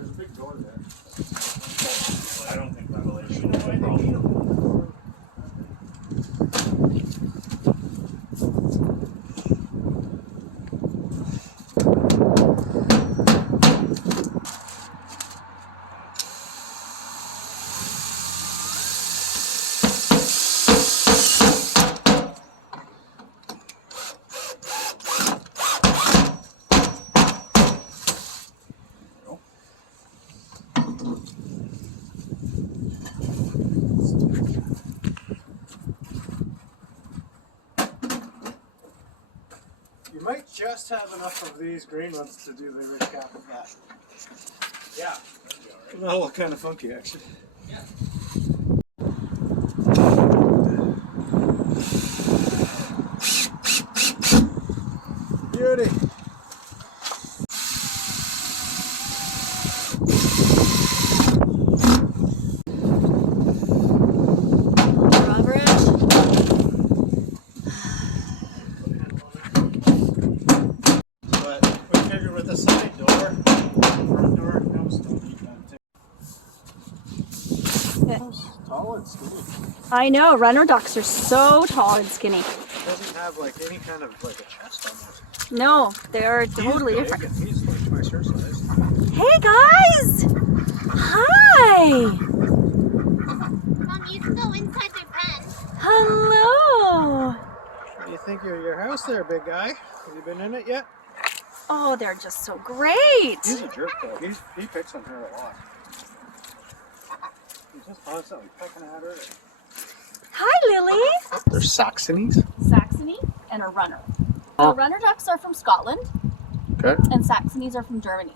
there's a big door there. I don't think ventilation is a problem. You might just have enough of these green ones to do the rich cap of that. Yeah. That'll look kind of funky, actually. Yeah. Beauty. But we figured with the side door, front door, no, still need that too. Tall and skinny. I know, runner ducks are so tall and skinny. It doesn't have like any kind of like a chest almost. No, they're totally He's different. big, he's like twice her size. Hey guys! Hi! Mom, you can go inside the pen. Hello! What do you think of your house there, big guy? Have you been in it yet? Oh, they're just so great! He's a jerk though. He picks on her a lot. He's just constantly pecking at her. Hi, Lily! They're Saxonies. Saxony and a runner. So runner ducks are from Scotland Okay. and Saxonies are from Germany.